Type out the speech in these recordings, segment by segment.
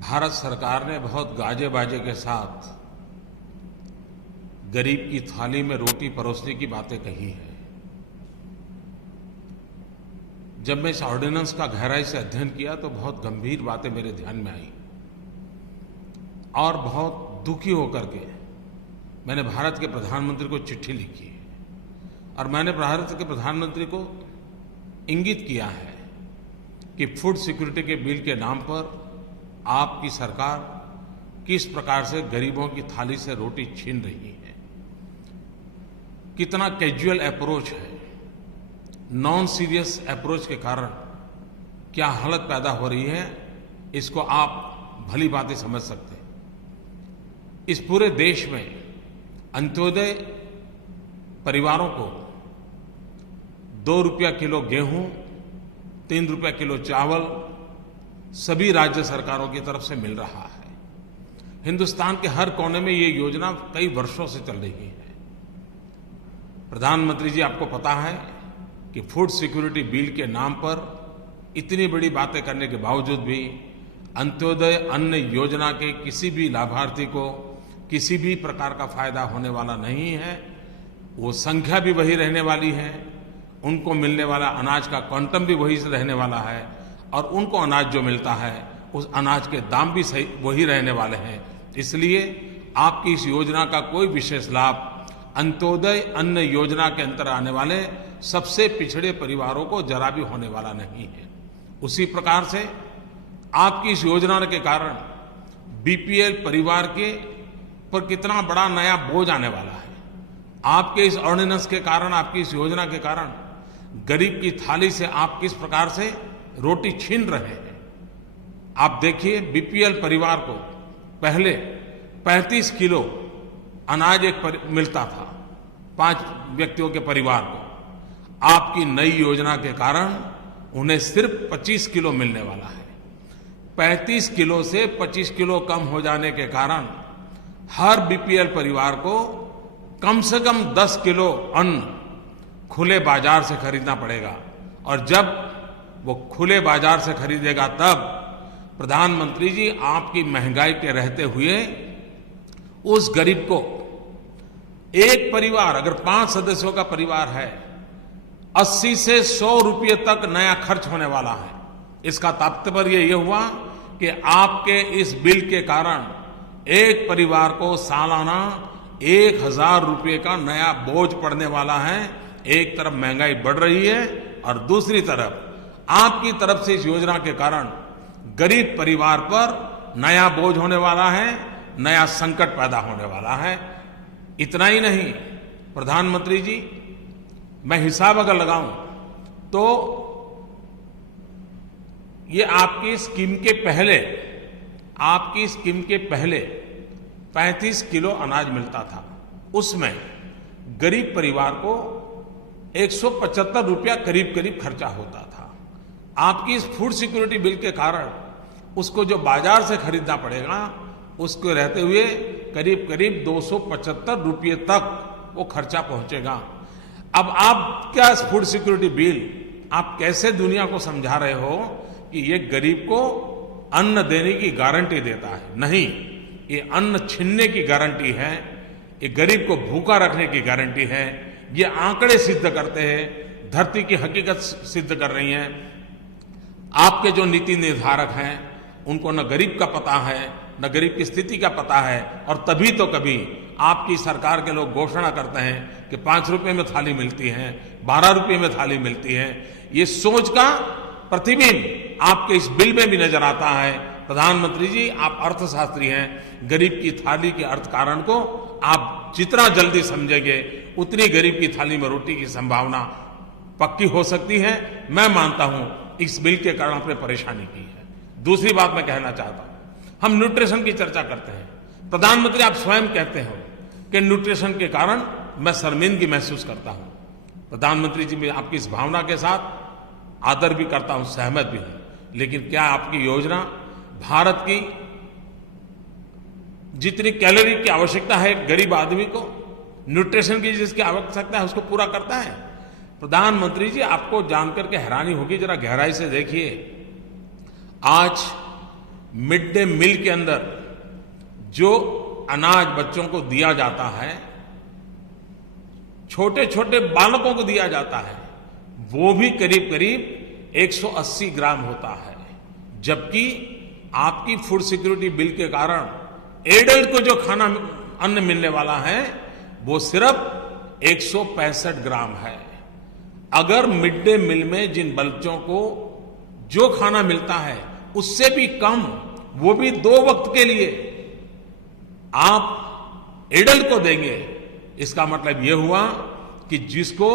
भारत सरकार ने बहुत गाजे बाजे के साथ गरीब की थाली में रोटी परोसने की बातें कही है। जब मैं इस ऑर्डिनेंस का गहराई से अध्ययन किया तो बहुत गंभीर बातें मेरे ध्यान में आई और बहुत दुखी होकर के मैंने भारत के प्रधानमंत्री को चिट्ठी लिखी और मैंने भारत के प्रधानमंत्री को इंगित किया है कि फूड सिक्योरिटी के बिल के नाम पर आपकी सरकार किस प्रकार से गरीबों की थाली से रोटी छीन रही है, कितना कैजुअल अप्रोच है, नॉन सीरियस अप्रोच के कारण क्या हालत पैदा हो रही है, इसको आप भली भांति समझ सकते हैं। इस पूरे देश में अंत्योदय परिवारों को 2 रुपया किलो गेहूं, 3 रुपया किलो चावल सभी राज्य सरकारों की तरफ से मिल रहा है। हिंदुस्तान के हर कोने में ये योजना कई वर्षों से चल रही है। प्रधानमंत्री जी, आपको पता है कि फूड सिक्योरिटी बिल के नाम पर इतनी बड़ी बातें करने के बावजूद भी अंत्योदय अन्न योजना के किसी भी लाभार्थी को किसी भी प्रकार का फायदा होने वाला नहीं है। वो संख्या भी वही रहने वाली है, उनको मिलने वाला अनाज का क्वांटम भी वही से रहने वाला है और उनको अनाज जो मिलता है उस अनाज के दाम भी सही वही रहने वाले हैं। इसलिए आपकी इस योजना का कोई विशेष लाभ अंत्योदय अन्न योजना के अंतर्गत आने वाले सबसे पिछड़े परिवारों को जरा भी होने वाला नहीं है। उसी प्रकार से आपकी इस योजना के कारण बीपीएल परिवार के पर कितना बड़ा नया बोझ आने वाला है। आपके इस ऑर्डिनेंस के कारण, आपकी इस योजना के कारण गरीब की थाली से आप किस प्रकार से रोटी छीन रहे हैं। आप देखिए, बीपीएल परिवार को पहले 35 किलो अनाज मिलता था 5 व्यक्तियों के परिवार को। आपकी नई योजना के कारण उन्हें सिर्फ 25 किलो मिलने वाला है। 35 किलो से 25 किलो कम हो जाने के कारण हर बीपीएल परिवार को कम से कम 10 किलो अन्न खुले बाजार से खरीदना पड़ेगा और जब वो खुले बाजार से खरीदेगा तब प्रधानमंत्री जी आपकी महंगाई के रहते हुए उस गरीब को, एक परिवार अगर 5 सदस्यों का परिवार है, 80 से 100 रुपये तक नया खर्च होने वाला है। इसका तात्पर्य ये हुआ कि आपके इस बिल के कारण एक परिवार को सालाना 1000 रुपये का नया बोझ पड़ने वाला है। एक तरफ महंगाई बढ़ रही है और दूसरी तरफ आपकी तरफ से इस योजना के कारण गरीब परिवार पर नया बोझ होने वाला है, नया संकट पैदा होने वाला है। इतना ही नहीं, प्रधानमंत्री जी, मैं हिसाब अगर लगाऊं तो ये आपकी स्कीम के पहले 35 किलो अनाज मिलता था, उसमें गरीब परिवार को 175 रुपया करीब करीब खर्चा होता था। आपकी इस फूड सिक्योरिटी बिल के कारण उसको जो बाजार से खरीदना पड़ेगा, उसको रहते हुए करीब करीब 275 रुपये तक वो खर्चा पहुंचेगा। अब आप क्या फूड सिक्योरिटी बिल आप कैसे दुनिया को समझा रहे हो कि ये गरीब को अन्न देने की गारंटी देता है? नहीं, ये अन्न छीनने की गारंटी है, ये गरीब को भूखा रखने की गारंटी है। ये आंकड़े सिद्ध करते हैं, धरती की हकीकत सिद्ध कर रही हैं। आपके जो नीति निर्धारक हैं उनको न गरीब का पता है, न गरीब की स्थिति का पता है और तभी तो कभी आपकी सरकार के लोग घोषणा करते हैं कि 5 रुपये में थाली मिलती है, 12 रुपये में थाली मिलती है। ये सोच का प्रतिबिंब आपके इस बिल में भी नजर आता है। प्रधानमंत्री जी, आप अर्थशास्त्री हैं, गरीब की थाली के अर्थ कारण को आप जितना जल्दी समझेंगे उतनी गरीब की थाली में रोटी की संभावना पक्की हो सकती है। मैं मानता हूं इस बिल के कारण आपने परेशानी की है। दूसरी बात मैं कहना चाहता हूं, हम न्यूट्रिशन की चर्चा करते हैं। प्रधानमंत्री, आप स्वयं कहते हो कि न्यूट्रिशन के कारण मैं शर्मिंदगी महसूस करता हूं। प्रधानमंत्री जी, मैं आपकी इस भावना के साथ आदर भी करता हूं, सहमत भी हूं, लेकिन क्या आपकी योजना भारत की जितनी कैलोरी की आवश्यकता है गरीब आदमी को, न्यूट्रिशन की जिसकी आवश्यकता है उसको पूरा करता है? प्रधानमंत्री जी, आपको जानकर के हैरानी होगी, जरा गहराई से देखिए। आज मिड डे मील के अंदर जो अनाज बच्चों को दिया जाता है, छोटे छोटे बालकों को दिया जाता है, वो भी करीब करीब 180 ग्राम होता है, जबकि आपकी फूड सिक्योरिटी बिल के कारण एडल्ट को जो खाना अन्न मिलने वाला है वो सिर्फ 165 ग्राम है। अगर मिड डे मील में जिन बच्चों को जो खाना मिलता है उससे भी कम, वो भी 2 वक्त के लिए आप एडल्ट को देंगे, इसका मतलब यह हुआ कि जिसको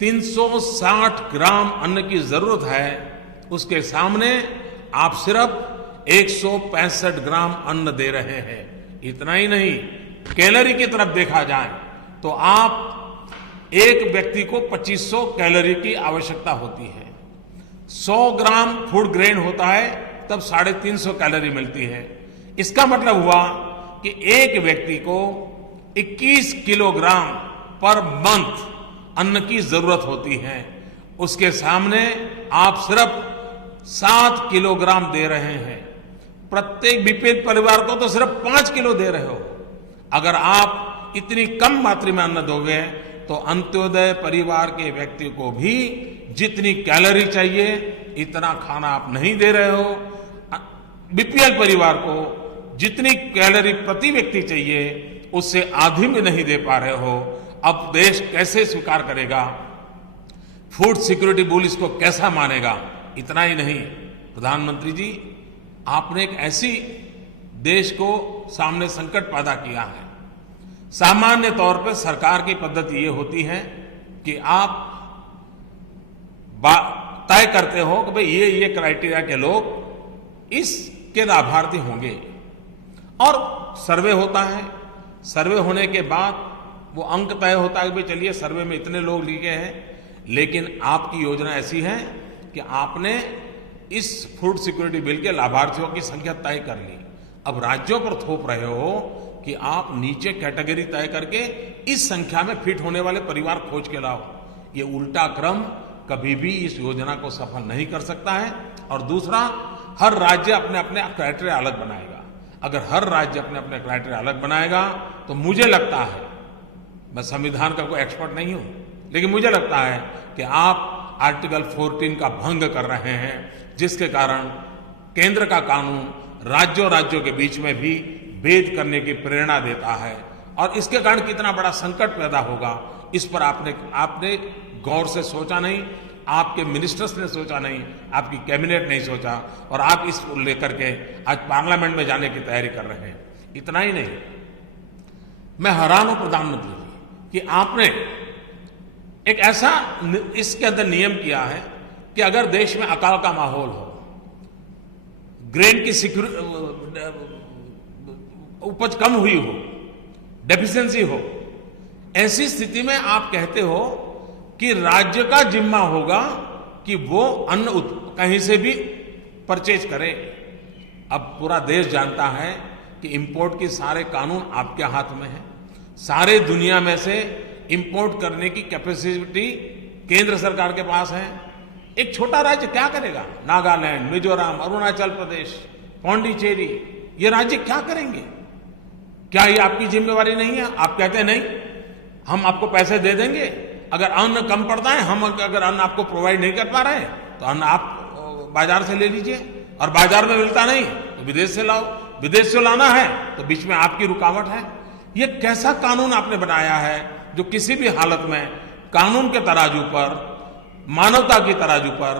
360 ग्राम अन्न की जरूरत है उसके सामने आप सिर्फ 165 ग्राम अन्न दे रहे हैं। इतना ही नहीं, कैलोरी की तरफ देखा जाए तो आप एक व्यक्ति को 2500 कैलोरी की आवश्यकता होती है। 100 ग्राम फूड ग्रेन होता है तब 350 कैलोरी मिलती है। इसका मतलब हुआ कि एक व्यक्ति को 21 किलोग्राम पर मंथ अन्न की जरूरत होती है, उसके सामने आप सिर्फ 7 किलोग्राम दे रहे हैं। प्रत्येक बीपीएल परिवार को तो सिर्फ 5 किलो दे रहे हो। अगर आप इतनी कम मात्रा में अन्न दोगे तो अंत्योदय परिवार के व्यक्ति को भी जितनी कैलोरी चाहिए इतना खाना आप नहीं दे रहे हो। बीपीएल परिवार को जितनी कैलोरी प्रति व्यक्ति चाहिए उससे आधी भी नहीं दे पा रहे हो। अब देश कैसे स्वीकार करेगा? फूड सिक्योरिटी बिल इसको कैसा मानेगा? इतना ही नहीं, प्रधानमंत्री जी, आपने एक ऐसी देश को सामने संकट पैदा किया है। सामान्य तौर पर सरकार की पद्धति ये होती है कि आप तय करते हो कि भाई ये क्राइटेरिया के लोग इसके लाभार्थी होंगे, और सर्वे होता है। सर्वे होने के बाद वो अंक तय होता है कि भाई चलिए सर्वे में इतने लोग लिखे हैं। लेकिन आपकी योजना ऐसी है कि आपने इस फूड सिक्योरिटी बिल के लाभार्थियों की संख्या तय कर ली। अब राज्यों पर थोप रहे हो कि आप नीचे कैटेगरी तय करके इस संख्या में फिट होने वाले परिवार खोज के लाओ। ये उल्टा क्रम कभी भी इस योजना को सफल नहीं कर सकता है। और दूसरा, हर राज्य अपने अपने क्राइटेरिया अलग बनाएगा। अगर हर राज्य अपने अपने क्राइटेरिया अलग बनाएगा तो मुझे लगता है, मैं संविधान का कोई एक्सपर्ट नहीं हूं, लेकिन मुझे लगता है कि आप आर्टिकल 14 का भंग कर रहे हैं, जिसके कारण केंद्र का कानून राज्यों के बीच में भी भेद करने की प्रेरणा देता है। और इसके कारण कितना बड़ा संकट पैदा होगा, इस पर आपने गौर से सोचा नहीं, आपके मिनिस्टर्स ने सोचा नहीं, आपकी कैबिनेट नहीं सोचा, और आप इसको लेकर के आज पार्लियामेंट में जाने की तैयारी कर रहे हैं। इतना ही नहीं, मैं हैरान हूं प्रधानमंत्री जी कि आपने एक ऐसा इसके अंदर नियम किया है कि अगर देश में अकाल का माहौल हो, ग्रेन की उपज कम हुई हो, डेफिशिएंसी हो, ऐसी स्थिति में आप कहते हो कि राज्य का जिम्मा होगा कि वो अन्न कहीं से भी परचेज करे। अब पूरा देश जानता है कि इंपोर्ट के सारे कानून आपके हाथ में है। सारे दुनिया में से इंपोर्ट करने की कैपेसिटी केंद्र सरकार के पास है। एक छोटा राज्य क्या करेगा? नागालैंड, मिजोरम, अरुणाचल प्रदेश, पौंडीचेरी, ये राज्य क्या करेंगे? क्या ये आपकी जिम्मेवारी नहीं है? आप कहते हैं नहीं, हम आपको पैसे दे देंगे, अगर अन्न कम पड़ता है, हम अगर अन्न आपको प्रोवाइड नहीं कर पा रहे हैं तो अन्न आप बाजार से ले लीजिए, और बाजार में मिलता नहीं तो विदेश से लाओ। विदेश से लाना है तो बीच में आपकी रुकावट है। ये कैसा कानून आपने बनाया है जो किसी भी हालत में कानून के तराजू पर, मानवता की तराजू पर,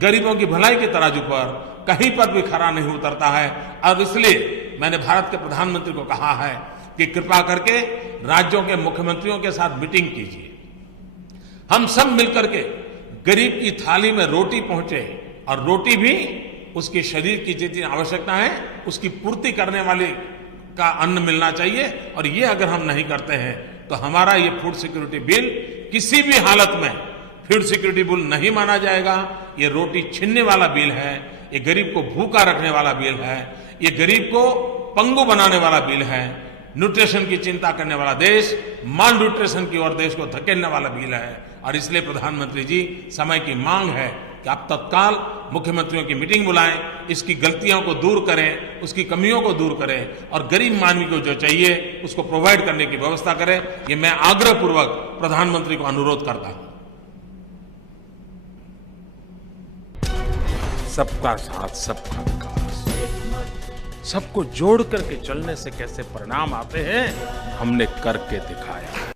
गरीबों की भलाई के तराजू पर कहीं पर भी खरा नहीं उतरता है। अब इसलिए मैंने भारत के प्रधानमंत्री को कहा है कि कृपा करके राज्यों के मुख्यमंत्रियों के साथ मीटिंग कीजिए, हम सब मिलकर के गरीब की थाली में रोटी पहुंचे, और रोटी भी उसके शरीर की जितनी आवश्यकता है उसकी पूर्ति करने वाले का अन्न मिलना चाहिए। और ये अगर हम नहीं करते हैं तो हमारा ये फूड सिक्योरिटी बिल किसी भी हालत में फूड सिक्योरिटी बिल नहीं माना जाएगा। ये रोटी छीनने वाला बिल है, ये गरीब को भूखा रखने वाला बिल है, ये गरीब को पंगु बनाने वाला बिल है, न्यूट्रिशन की चिंता करने वाला देश माल न्यूट्रिशन की ओर देश को धकेलने वाला बिल है। और इसलिए प्रधानमंत्री जी, समय की मांग है कि आप तत्काल मुख्यमंत्रियों की मीटिंग बुलाएं, इसकी गलतियों को दूर करें, उसकी कमियों को दूर करें और गरीब मानवी को जो चाहिए उसको प्रोवाइड करने की व्यवस्था करें। ये मैं आग्रहपूर्वक प्रधानमंत्री को अनुरोध करता हूं। सबका साथ, सबका विकास, सबको जोड़ करके चलने से कैसे परिणाम आते हैं, हमने करके दिखाया।